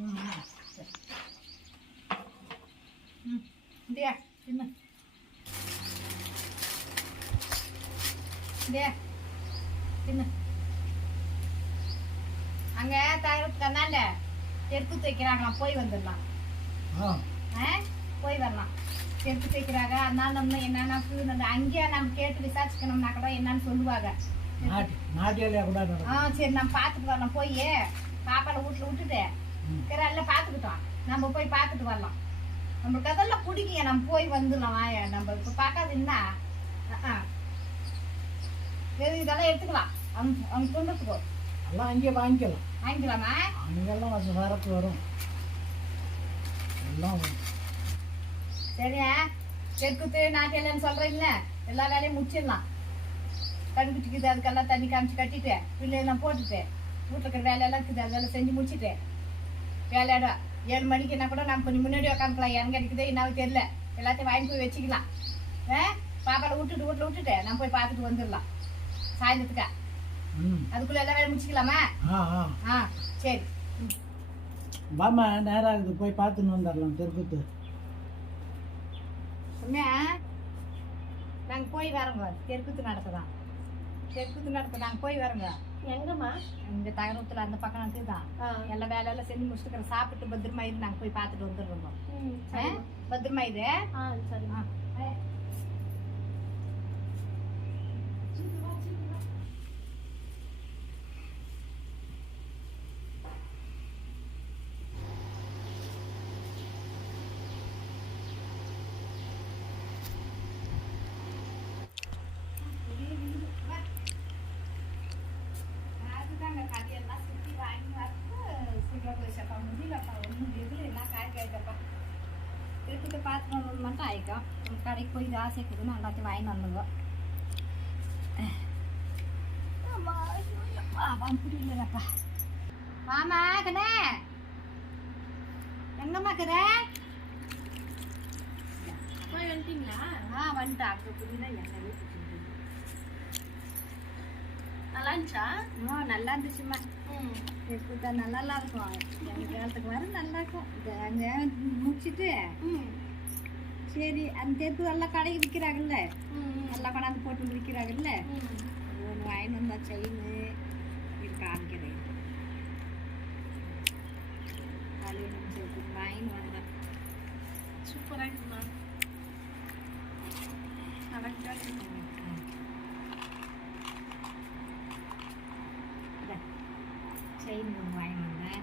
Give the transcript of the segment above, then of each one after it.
ம் ஆ, சரி. ம் இந்தியா தின்னு இந்தியா தின்னு அங்க தகரத்துக்கு அந்தாண்ட செருப்பு தைக்கிறாங்களாம் போய் வந்துடலாம் ஆ போய் வரலாம் செருப்பு தைக்கிறாங்க அதனால நம்ம என்னன்னா அந்த அங்கேயே நம்ம கேட்டு விசாரிச்சுக்கணும்னா கூட என்னன்னு சொல்லுவாங்க ஆ சரி நம்ம பார்த்துட்டு வரலாம் போய் பாப்பால வீட்டில் விட்டுட்டு சரி எல்லாம் பார்த்துக்கிட்டோம். நம்ம போய் பார்த்துட்டு வரலாம். நம்மளுக்கு அதெல்லாம் பிடிக்குங்க நம்ம போய் வந்துடலாம். வாய நம்ம இப்போ பார்க்காதுன்னா இதெல்லாம் எடுத்துக்கலாம். அவங்க அவங்க சொன்னதுக்கோ எல்லாம் அங்கேயே வாங்கிக்கலாம். வாங்கிக்கலாமா? அங்கெல்லாம் வச வரத்து வரும். எல்லாம். சரியா? செருக்குத்து நாட்டியலன்னு சொல்கிறீங்கள எல்லா வேலையும் முடிச்சிடலாம். கண் குட்டிக்குது அதுக்கெல்லாம் தண்ணி காமிச்சு கட்டிட்டு பிள்ளையெல்லாம் போட்டுட்டு வீட்டில் இருக்கிற வேலையெல்லாம் இருக்குது அதெல்லாம் செஞ்சு முடிச்சிட்டு. வேலையாட. ஏழு மணிக்குன்னா கூட நம்ம கொஞ்சம் முன்னாடி உட்காந்துக்கலாம் இறங்க அடிக்குதே என்ன தெரியல. எல்லாத்தையும் வாங்கி போய் வச்சுக்கலாம். பாப்பாவை விட்டுட்டு வீட்டில் விட்டுட்டு நம்ம போய் பார்த்துட்டு வந்துடலாம். சாயந்தரத்துக்கா? ம். அதுக்குள்ளே எல்லா வேலையும் முடிச்சிக்கலாமா? ஆ சரி. வாமா நேரம் ஆகுது. போய் பார்த்துன்னு வந்துடலாம். திருப்பத்து. நாங்கள் போய் வரோங்க. தெற்குத்து நடக்குதான் தெற்குத்து நடக்கு நாங்கள் போய் வரோங்க. எங்கம்மா? இந்த தகரத்தில் அந்த பக்கம் இருக்குதான் எல்லா வேலையெல்லாம் செஞ்சு முடிச்சுட்டு சாப்பிட்டு பத்திரமா இரு நாங்கள் போய் பார்த்துட்டு வந்துடுறோங்க ம் ஆ? சரிம்மா. பத்திரமா இது ஆ சரிம்மா ஆ. அதுதாங்க கடையெல்லாம் சுற்றி வாங்கி வரது சில்லறை போயிச்சப்பா முடியலப்பா ஒன்றும் எதில் என்ன காய் காய்ச்சப்பா திருப்பதி பார்த்துட்டு வந்தது மட்டும் ஆயிக்கும் உங்க கடைக்கு போய் ஆசை இருக்குதுன்னு எல்லாத்தையும் வாங்கி வந்துங்க. புரியலப்பா. மாமா கண்ணே. எங்கம்மா கதை போய் வந்துட்டீங்களா? ஆ வந்துட்டா. அங்கே புரியல. எங்க வீட்டுக்கு. நல்லா இருந்துச்சா ஆ நல்லா இருந்துச்சுமா திருப்பதி நல்லா இருக்கும் எங்கள் காலத்துக்கு வர நல்லா இருக்கும் அங்கே முடிச்சிட்டு சரி அந்த தெற்கு எல்லாம் கடைக்கு விற்கிறாங்கல்ல எல்லாம் கொண்டாந்து போட்டு விற்கிறாங்கல்ல ஒன்று வாங்கிட்டு வந்தா செயின். இது காமிக்கிறேன். வாங்கிட்டு வந்தேன். சூப்பராக இருக்குமா கரெக்டாக இருக்கு செயின் ஒன்று வாங்கி வந்தேன்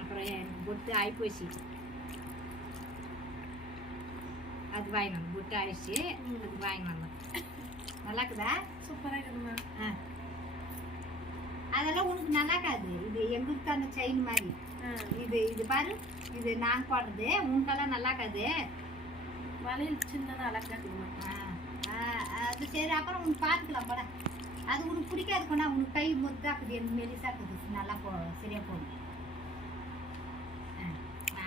அப்புறம் எனக்கு பொட்டு ஆகிப்போச்சு அது வாங்கி வந்தேன். பொட்டு ஆயிடுச்சு. அது வாங்கி வந்தேன். நல்லா இருக்குதா? சூப்பராக இருக்குமா ஆ. அதெல்லாம் உனக்கு நல்லா இருக்காது. இது எங்களுக்கு அந்த செயின் மாதிரி. இது இது பாரு. இது நான் போடுறது. உனக்கெல்லாம் நல்லா இருக்காது. வளையல் சின்னதாக அழகாக இருக்குமா அது சரி அப்புறம் உனக்கு பார்த்துக்கலாம். போட. அது உனக்கு பிடிக்காது கொண்டா உனக்கு கை மொத்தாக்குது எனக்கு மெலிசாக்குது நல்லா போ சரியா போகும் ஆ,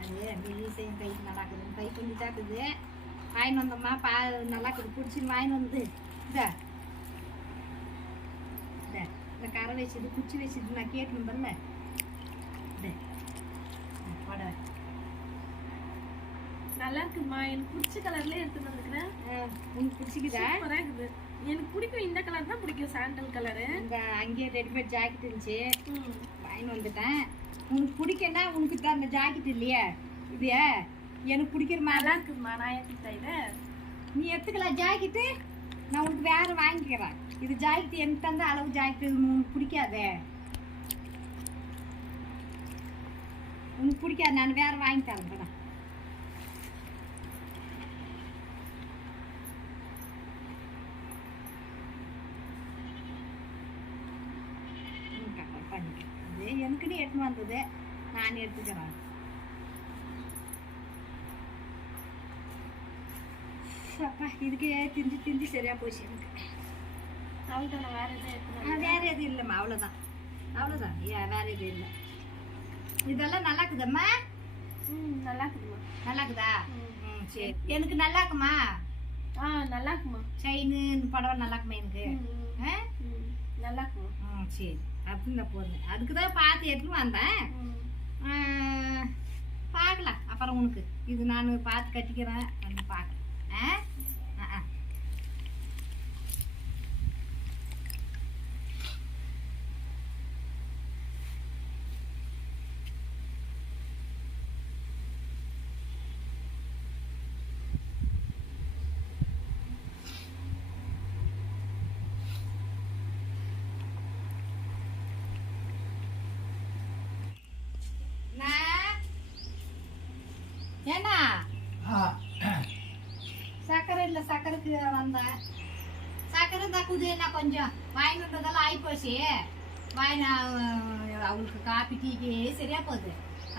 அது மெலிசையும் என் கைக்கு நல்லா கை கொஞ்சம் தாக்குது வாங்கிட்டு வந்தோம்மா பா நல்லா இருக்குது பிடிச்சின்னு வந்து இந்த. இந்த. கரை வச்சது குச்சி வச்சது நான் கேட்கணும் பண்ணல இந்த இந்த புடவை நல்லா இருக்குமா எனக்கு பிடிச்ச கலர்லேயே எடுத்துட்டு வந்துக்கிறேன் உனக்கு பிடிச்சிக்குதா? இருக்குது. எனக்கு பிடிக்கும் இந்த கலர் தான் பிடிக்கும் சாண்டல் கலரு இந்த அங்கேயே ரெடிமேட் ஜாக்கெட் இருந்துச்சு. வாங்கிட்டு வந்துட்டேன். உனக்கு பிடிக்கன்னா உனக்கு தான் அந்த ஜாக்கெட் இல்லையா? இது எனக்கு பிடிக்கிற மாதிரி நல்லா இருக்குமா நான் எடுத்துக்கிட்டேன் இதை. நீ எடுத்துக்கலாம் ஜாக்கெட்டு நான் உனக்கு வேற வாங்கிக்கிறேன். இது ஜாக்கெட் எனக்கு தந்த அளவு ஜாக்கெட் உனக்கு பிடிக்காதே. உனக்கு பிடிக்காது நான் வேற வாங்கி தரேன் கூட பண்ணிக்கிறேன் அது எடுத்துன்னு வந்தது. நான் எடுத்துக்கிறேன். அப்பா இதுக்கு திஞ்சு திஞ்சு சரியா போச்சு எனக்கு. நான் வேறு எதுவும் வேற எதுவும் இல்லைம்மா அவ்வளோதான் அவ்வளோதான் ஏன் வேற எதுவும் இல்லை. இதெல்லாம் நல்லா இருக்குதம்மா ம் நல்லா இருக்குதுமா நல்லா இருக்குதா ம். சரி. எனக்கு நல்லா இருக்குமா ஆ நல்லா இருக்குமா செயின் புடவை நல்லா இருக்குமா எனக்கு. ஆ? நல்லா இருக்குமா ம் சரி. அப்படின்னு பொண்ணு அதுக்கு தான் பார்த்து எடுத்துன்னு வந்தேன். பார்க்கலாம். அப்புறம் உனக்கு. இது நான் பார்த்து கட்டிக்கிறேன். வந்து பார்க்கலாம். ஆ, ஆ நான் ஏண்ணா சக்கரை இல்லை சக்கரைக்கு வந்தேன் சக்கரை தக்குது என்ன கொஞ்சம். வாங்கினதெல்லாம் ஆகிப்போச்சு வாங்கி அவளுக்கு காப்பி டீக்கு சரியா போகுது.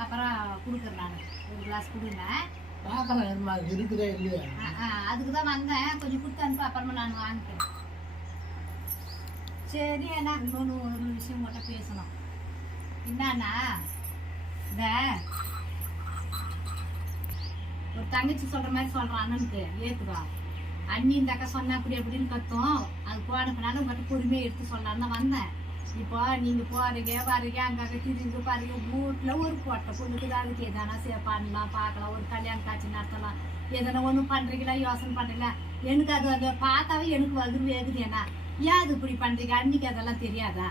அப்புறம் கொடுக்குறேன் நான். ஒரு கிளாஸ் கொடுங்க. அதுக்கு தான் வந்தேன். கொஞ்சம் கொடுத்து அனுப்ப அப்புறமா நான் வாங்கிக்கிறேன். சரி அண்ணா இன்னொன்று ஒரு விஷயம் மட்டும் பேசணும். என்னண்ணா இந்த ஒரு தங்கச்சி சொல்ற மாதிரி சொல்றான் அண்ணனுக்கு ஏத்துவா. அண்ணி இந்த அக்கா சொன்னா அப்படி அப்படின்னு கத்தும். அது போனதுனால உங்கள்கிட்ட பொறுமையை எடுத்து சொல்லலான்னு தான் வந்தேன். இப்போ நீங்க போறீங்க வரீங்க அங்க அங்க திரிஞ்சு பாருங்க வீட்டுல ஒரு பொட்டை பொண்ணுக்கு தான் அதுக்கு எதனா சே பண்ணலாம் பார்க்கலாம். ஒரு கல்யாண காட்சி நடத்தலாம். எதனா ஒன்றும் பண்றீங்களா யோசனை பண்றீங்களா? எனக்கு அது அதை பார்த்தாவே எனக்கு வகுறு வேகுது ஏன்னா ஏன் அது இப்படி பண்றீங்க? அன்னைக்கு அதெல்லாம் தெரியாதா?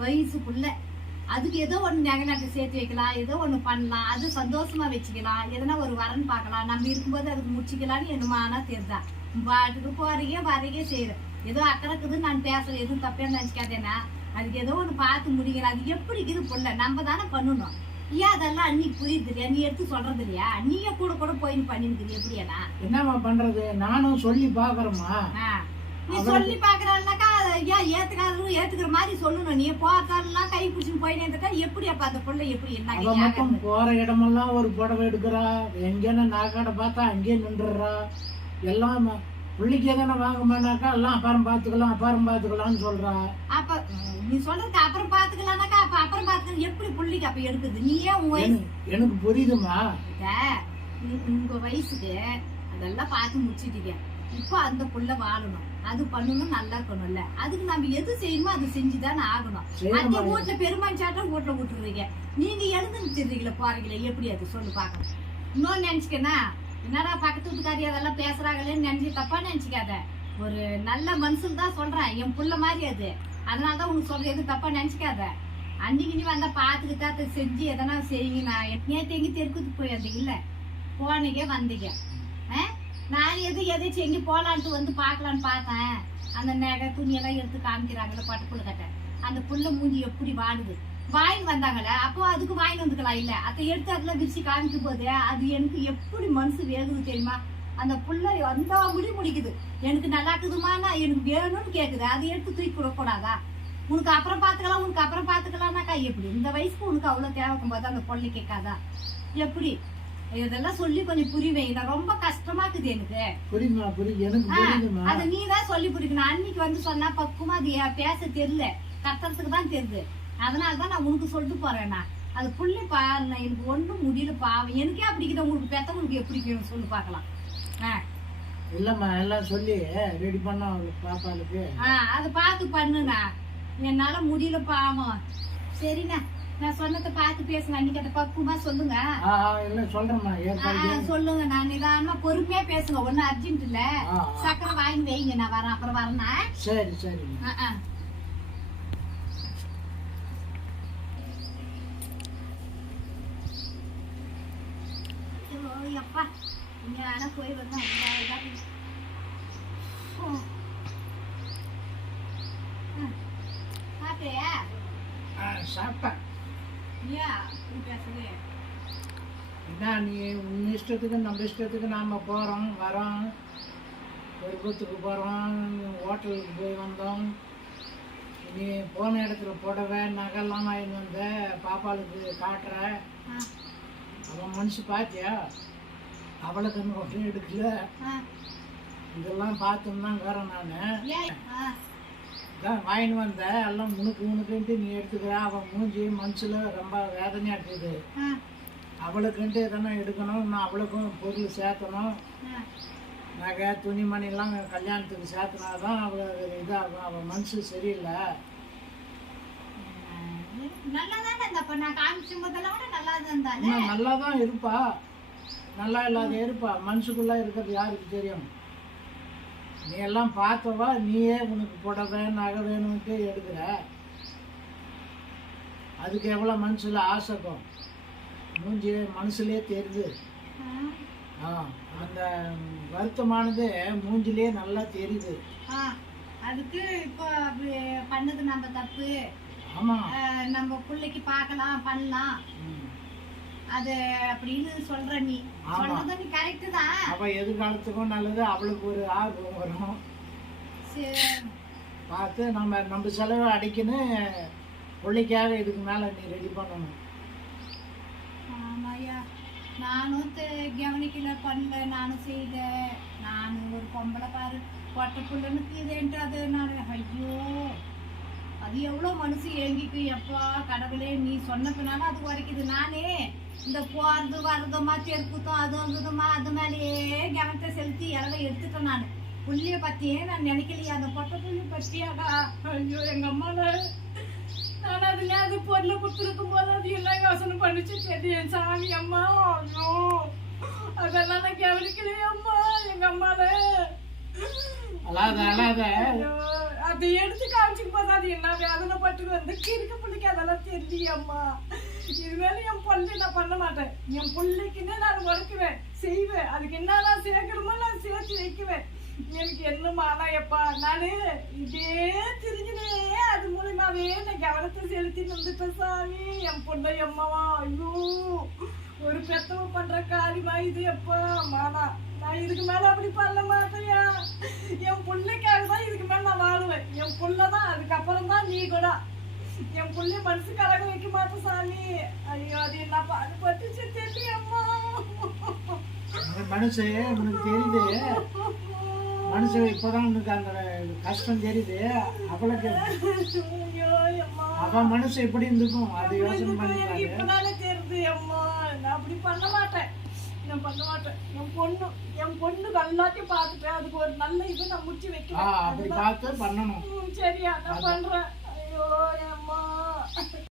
வயசுக்குள்ள அதுக்கு ஏதோ ஒன்று நகை சேர்த்து வைக்கலாம் ஏதோ ஒன்று பண்ணலாம் அது சந்தோஷமா வச்சுக்கலாம். எதனா ஒரு வரன் பார்க்கலாம். நம்ம இருக்கும்போது அதுக்கு முடிச்சுக்கலாம்னு என்னமானா தெரிதா. பாட்டுக்கு போறீங்க வரீங்க செய்யறேன் ஏதோ அக்கறைக்குது நான் பேசல எதுவும் தப்பே நினச்சிக்காதேனா அதுக்கு ஏதோ ஒன்று பார்த்து முடிக்கலாம். அது எப்படி இருக்குது புள்ள? நம்ம தானே பண்ணணும். ஏன் அதெல்லாம் அன்னைக்கு புரியுது இல்லையா? நீ எடுத்து சொல்றது இல்லையா? நீயே கூட கூட போய் பண்ணிருக்குது எப்படியாண்ணா என்னம்மா பண்றது? நானும் சொல்லி பார்க்குறேம்மா. ஆ. நீ சொல்லி பாக்குறாள்னாக்கா ஏன் ஏத்துக்காதவங்க ஏத்துக்கிற மாதிரி சொல்லணும். நீ போறதெல்லாம் கை பிடிச்சின்னு போயினே இருந்துட்டா எப்படி அப்ப அந்த புள்ள எப்படி என்ன மட்டும் போற இடமெல்லாம் ஒரு புடவை எடுக்கிறா. எங்கேன்னு நாக்காடை பார்த்தா அங்கேயே நின்றுடுறா. எல்லாம் பிள்ளைக்கு எதனா வாங்கமானாக்கா எல்லாம் அப்புறம் பார்த்துக்கலாம் அப்புறம் பார்த்துக்கலாம்னு சொல்றா. அப்ப நீ சொல்றதுக்கு அப்புறம் பாத்துக்கலாம்னாக்கா அப்ப அப்புறம் பாத்துக்கலாம் எப்படி புள்ளிக்கு அப்ப எடுக்குது? நீயே உன் வயசு எனக்கு புரியுதுமா? உங்க வயசுக்கு அதெல்லாம் பார்த்து முடிச்சிட்டீங்க இப்போ அந்த புள்ள வாழணும். அது பண்ணணும் நல்லா இருக்கணும்ல. அதுக்கு நம்ம எது செய்யணுமோ அது செஞ்சுதானே ஆகணும். அந்த வீட்டுல பெருமாச்சாட்டம் வீட்டுல விட்டுருவீங்க நீங்க எழுந்து தெரியுங்களா போறீங்களே எப்படி அது? சொல்லு பார்க்கணும் இன்னொன்னு நினைச்சுக்கனா என்னடா பக்கத்து வீட்டுக்காரி அதெல்லாம் பேசுறாங்களேன்னு நினைச்சு தப்பா நினைச்சுக்காத. ஒரு நல்ல மனுஷன் தான் சொல்றேன். என் புள்ள மாதிரி அது. அதனாலதான் உனக்கு சொல்ற எதுவும் தப்பா நினைச்சுக்காத. அன்னைக்கு நீ வந்தா பாத்துக்கிட்டா அதை செஞ்சு எதனா செய்யுங்க. நான் நேற்று எங்க தெருக்குத்து போயிருந்தீங்க இல்ல. போனீங்க வந்தீங்க? நான் எது எதாச்சும் எங்க போலான்ட்டு வந்து பார்க்கலான்னு பார்த்தேன். அந்த நகை துணியெல்லாம் எடுத்து காமிக்கிறாங்கல்ல பட்டுக்குள்ள புள்ள கட்ட. அந்த புள்ள மூஞ்சி எப்படி வாடுது? வாங்கி வந்தாங்கல்ல அப்போ அதுக்கு வாங்கி வந்துக்கலாம் இல்ல. அதை எடுத்து அதெல்லாம் விரிச்சு காமிக்கும் போது அது எனக்கு எப்படி மனசு வேகுது தெரியுமா? அந்த புள்ள அந்த முடி முடிக்குது. எனக்கு நல்லா இருக்குதுமானா எனக்கு வேணும்னு கேக்குது. அதை எடுத்து தூக்கி கொடுக்கூடாதா உனக்கு அப்புறம் பாத்துக்கலாம் உனக்கு அப்புறம் பாத்துக்கலாம்னாக்கா எப்படி? இந்த வயசுக்கு உனக்கு அவ்வளவு தேவைக்கும் போது அந்த பொண்ணு கேட்காதா? எப்படி? இதெல்லாம் சொல்லி கொஞ்சம் புரிய வைங்க ரொம்ப கஷ்டமா இருக்குது எனக்கு. புரியுமா புரியுது எனக்கு அத நீ தான் சொல்லி புரிக்கணும் அன்னைக்கு வந்து சொன்னா பக்குவமா அது பேச தெரியல. கத்துறதுக்கு தான் தெரியுது. அதனால தான் நான் உனக்கு சொல்லிட்டு போறேன் நான். அது புள்ளி பாருண்ணா எனக்கு ஒண்ணும் முடியல பாவம் எனக்கே அப்படிக்குது உங்களுக்கு பெத்தவங்களுக்கு எப்படி இருக்கணும் சொல்லி பார்க்கலாம். ஆ. இல்லம்மா எல்லாம் சொல்லி ரெடி பண்ண பாப்பாளுக்கு. ஆ அதை பார்த்து பண்ணுண்ணா என்னால முடியல பாவம். சரிண்ணா. நான் சொன்னதை பார்த்து பேசுங்க. அன்னைக்கு அதை பக்குவமா சொல்லுங்க. இல்லை சொல்லுங்க. நான் நிதானமா பொறுமையா பேசுங்க. ஒன்னும் அர்ஜென்ட் இல்ல. சக்கரை வாங்கி வைங்க. நான் வரேன். அப்புறம் வரேன்னா? சரி. ஐயோ, எப்பா இங்க ஆனா போய் வந்தா நல்லா இதா இருக்கு. ஓ. ஆ. சாப்பிட்டியா? ஆ சாப்பிட்டேன் ஏன் இப்படி பேசுறே? என்ன நீ உன் இஷ்டத்துக்கு நம்ம இஷ்டத்துக்கு நாம் போகிறோம் வரோம். ஒரு கூத்துக்கு போகிறோம் ஹோட்டலுக்கு போய் வந்தோம். நீ போன இடத்துல புடவை நகைலாம் வாங்கிட்டு வந்த பாப்பாளுக்கு காட்டுற. அவன் மனுஷி பார்த்தியா அவளுக்கு ஒன்றும் எடுக்கல. இதெல்லாம் பார்த்துன்னு தான் வரேன் நான். தான் வாங்கிட்டு வந்த எல்லாம் முணுக்கு முணுக்குன்ட்டு நீ எடுத்துக்கிற. அவன் மூஞ்சி மனசில் ரொம்ப வேதனையாக இருக்குது. அவளுக்குன்ட்டு எதனா எடுக்கணும் நான் அவளுக்கும் பொருள் சேர்த்தணும். நகை துணிமணிலாம் கல்யாணத்துக்கு சேர்த்தனா தான் அவள் இதாகும் அவள் மனசு சரியில்லை. நல்லா தானே இருந்தா நான் காமிச்சும் போதெல்லாம் கூட நல்லா தான் இருந்தாலே. இன்னும் நல்லா தான் இருப்பா. நல்லா இல்லாத இருப்பா. மனசுக்குள்ள இருக்கிறது யாருக்கு தெரியும்? நீ எல்லாம் பார்த்தவா? நீயே உனக்கு புடவை நகை வேணும்ட்டு எடுக்கிற. அதுக்கு எவ்வளோ மனசுல ஆசைக்கும்? மூஞ்சி மனசுலயே தெரியுது ஆ. அந்த வருத்தமானது மூஞ்சிலே நல்லா தெரியுது அதுக்கு இப்போ பண்ணது நம்ம தப்பு. நம்ம பிள்ளைக்கு பார்க்கலாம் பண்ணலாம். அது அப்படின்னு சொல்ற நீ. சொல்றது நீ கரெக்டு தான். அவ எதிர்காலத்துக்கும் நல்லது அவளுக்கு ஒரு ஆர்வம் வரும். பார்த்து நம்ம நம்ம செலவை அடிக்கணும் பிள்ளைக்காக இதுக்கு மேலே நீ ரெடி பண்ணணும். ஐயா நானும் கவனிக்கல பண்ணல நானும் செய்த நானும் ஒரு பொம்பளை பாரு பொட்டை புள்ளனுக்கு இதேன்ட்டு அது நான். ஐயோ அது எவ்வளோ மனசு ஏங்கிக்கு எப்பா கடவுளே நீ சொன்ன பின்னாலும் அது குறைக்குது நானே இந்த போகிறது வர்றதுமா தெருக்குத்தம் அது வந்ததுமா அது மேலேயே கவனத்தை செலுத்தி இறவை எடுத்துட்டேன் நான். புள்ளிய பற்றியே நான் நினைக்கலையா அந்த பொட்டை புள்ளி பற்றியாடா ஐயோ எங்கள் அம்மாவை நான் அதுல அது பொருளை கொடுத்துருக்கும் போது அது எல்லாம் யோசனை பண்ணிச்சு. தெரியும் சாமி அம்மா ஐயோ. அதெல்லாம் நான் கவனிக்கலையே அம்மா எங்க அம்மால. அதை எடுத்து காமிச்சுக்கு போது அது என்ன வேதனை பட்டு வந்து கிறுக்கு பிள்ளைக்கு அதெல்லாம் தெரியலையம்மா இனிமேல் என் பொண்ணு நான் பண்ண மாட்டேன். என் பிள்ளைக்குன்னே நான் உழைக்குவேன் செய்வேன். அதுக்கு என்ன நான் சேர்க்கணுமோ நான் சேர்த்து வைக்குவேன். எனக்கு என்னமா நான் எப்பா நானு இதே தெரிஞ்சுனே அது மூலியமாவே பணத்தை செலுத்தி வந்துட்டேன் சாமி என் பொண்ணை எம்மாவா ஐயோ ஒரு பெத்தவ பண்ற காரியமா இது எப்பா? மானா நான் இதுக்கு மேல அப்படி பண்ண மாட்டேயா என் பிள்ளைக்காக தான் இதுக்கு மேல நான் வாழுவேன். என் புள்ள தான் அதுக்கப்புறம் தான் நீ கூட. என் புள்ளை மனசு கலக வைக்க மாட்டேன் சாமி. ஐயோ அது என்ன பாடுபட்டுச்சு தெரியுமா அந்த மனசு உனக்கு தெரியுது. மனசு இப்போதான் உனக்கு அந்த கஷ்டம் தெரியுது. அவளுக்கு ஐயோ அம்மா அவ மனசு எப்படி இருந்துக்கும் அது யோசனை இப்பதானே தெரியுது அம்மா. நான் அப்படி பண்ண மாட்டேன். நான் பண்ண மாட்டேன். என் பொண்ணு என் பொண்ணு எல்லாத்தையும் பார்த்துட்டேன். அதுக்கு ஒரு நல்ல இது நான் முடிச்சு வைக்கிறேன். அப்படி பார்த்து பண்ணணும். சரியா நான் பண்றேன். ஐயோ அம்மா.